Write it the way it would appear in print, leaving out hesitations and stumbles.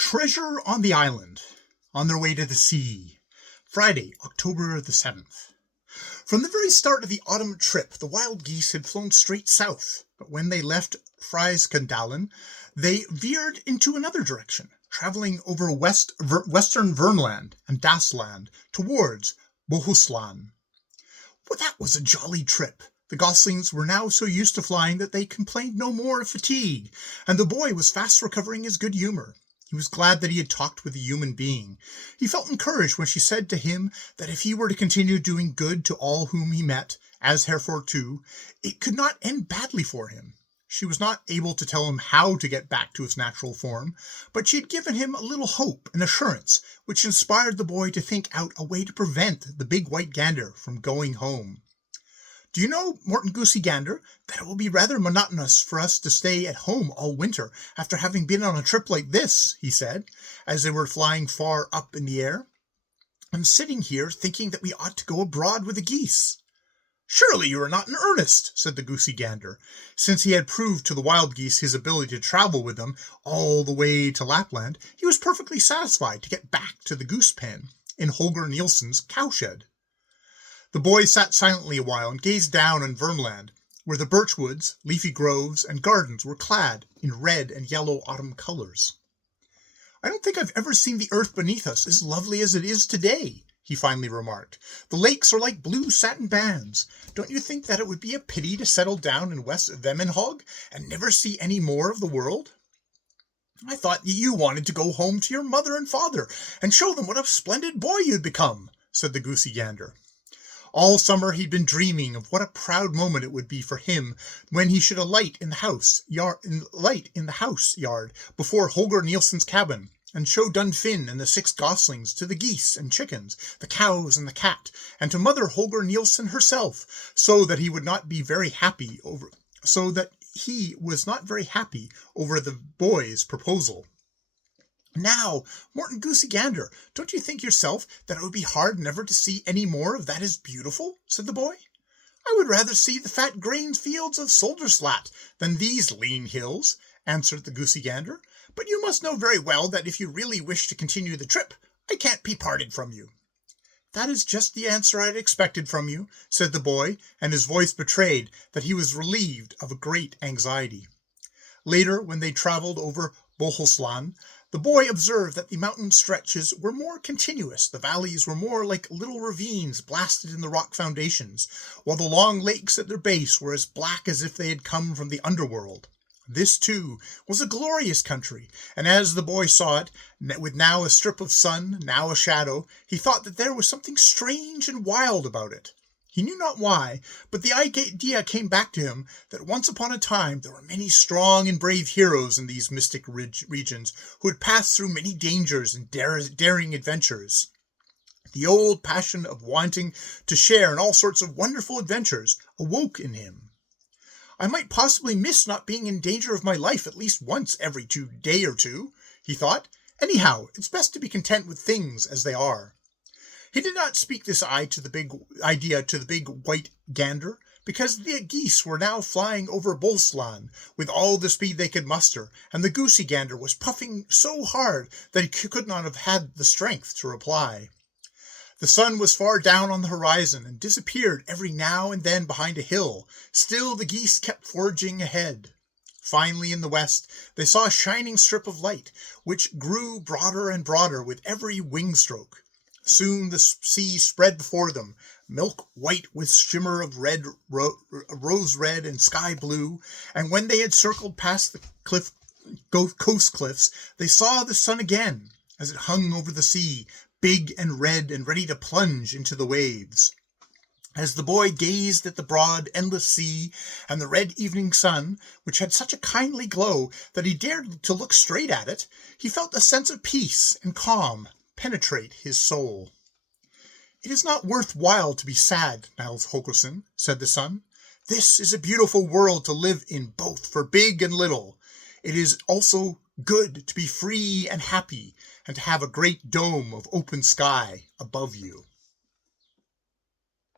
Treasure on the island, on their way to the sea. Friday, October the 7th. From the very start of the autumn trip, the wild geese had flown straight south, but when they left Frieskandalen, they veered into another direction, traveling over western Värmland and Dasland towards Bohuslän. Well, that was a jolly trip. The goslings were now so used to flying that they complained no more of fatigue, and the boy was fast recovering his good humor. He was glad that he had talked with a human being. He felt encouraged when she said to him that if he were to continue doing good to all whom he met, as Thr Wy, it could not end badly for him. She was not able to tell him how to get back to his natural form, but she had given him a little hope and assurance, which inspired the boy to think out a way to prevent the big white gander from going home. "Do you know, Morten Goosey Gander, that it will be rather monotonous for us to stay at home all winter after having been on a trip like this," he said, as they were flying far up in the air. "I'm sitting here thinking that we ought to go abroad with the geese." "Surely you are not in earnest," said the Goosey Gander. Since he had proved to the wild geese his ability to travel with them all the way to Lapland, he was perfectly satisfied to get back to the goose pen in Holger Nielsen's cowshed. The boy sat silently a while and gazed down on Värmland, where the birch woods, leafy groves, and gardens were clad in red and yellow autumn colors. "I don't think I've ever seen the earth beneath us as lovely as it is today," he finally remarked. "The lakes are like blue satin bands. Don't you think that it would be a pity to settle down in West Vemmenhog and never see any more of the world?" "I thought that you wanted to go home to your mother and father and show them what a splendid boy you'd become," said the Goosey Gander. All summer he'd been dreaming of what a proud moment it would be for him when he should alight in the house yard before Holger Nielsen's cabin, and show Dvntfl and the 6 goslings to the geese and chickens, the cows and the cat, and to Mother Holger Nielsen herself, so that he was not very happy over the boy's proposal. "Now, Morten Goosey Gander, don't you think yourself that it would be hard never to see any more of that is beautiful?" said the boy. "I would rather see the fat grain fields of Solderslat than these lean hills," answered the Goosey Gander. "But you must know very well that if you really wish to continue the trip, I can't be parted from you." "That is just the answer I had expected from you," said the boy, and his voice betrayed that he was relieved of a great anxiety. Later, when they traveled over Bohuslän, the boy observed that the mountain stretches were more continuous, the valleys were more like little ravines blasted in the rock foundations, while the long lakes at their base were as black as if they had come from the underworld. This, too, was a glorious country, and as the boy saw it, with now a strip of sun, now a shadow, he thought that there was something strange and wild about it. He knew not why, but the idea came back to him that once upon a time there were many strong and brave heroes in these mystic regions who had passed through many dangers and daring adventures. The old passion of wanting to share in all sorts of wonderful adventures awoke in him. "I might possibly miss not being in danger of my life at least once every day or two," he thought. "Anyhow, it's best to be content with things as they are." He did not speak this idea to the big white gander, because the geese were now flying over Bohuslän with all the speed they could muster, and the Goosey Gander was puffing so hard that he could not have had the strength to reply. The sun was far down on the horizon and disappeared every now and then behind a hill. Still the geese kept forging ahead. Finally, in the west, they saw a shining strip of light, which grew broader and broader with every wing stroke. Soon the sea spread before them, milk white with shimmer of rose red and sky blue, and when they had circled past the coast cliffs, they saw the sun again, as it hung over the sea, big and red and ready to plunge into the waves. As the boy gazed at the broad, endless sea and the red evening sun, which had such a kindly glow that he dared to look straight at it, he felt a sense of peace and calm penetrate his soul. "It is not worth while to be sad, Niels Holgersen," said the sun. "This is a beautiful world to live in both for big and little. It is also good to be free and happy, and to have a great dome of open sky above you."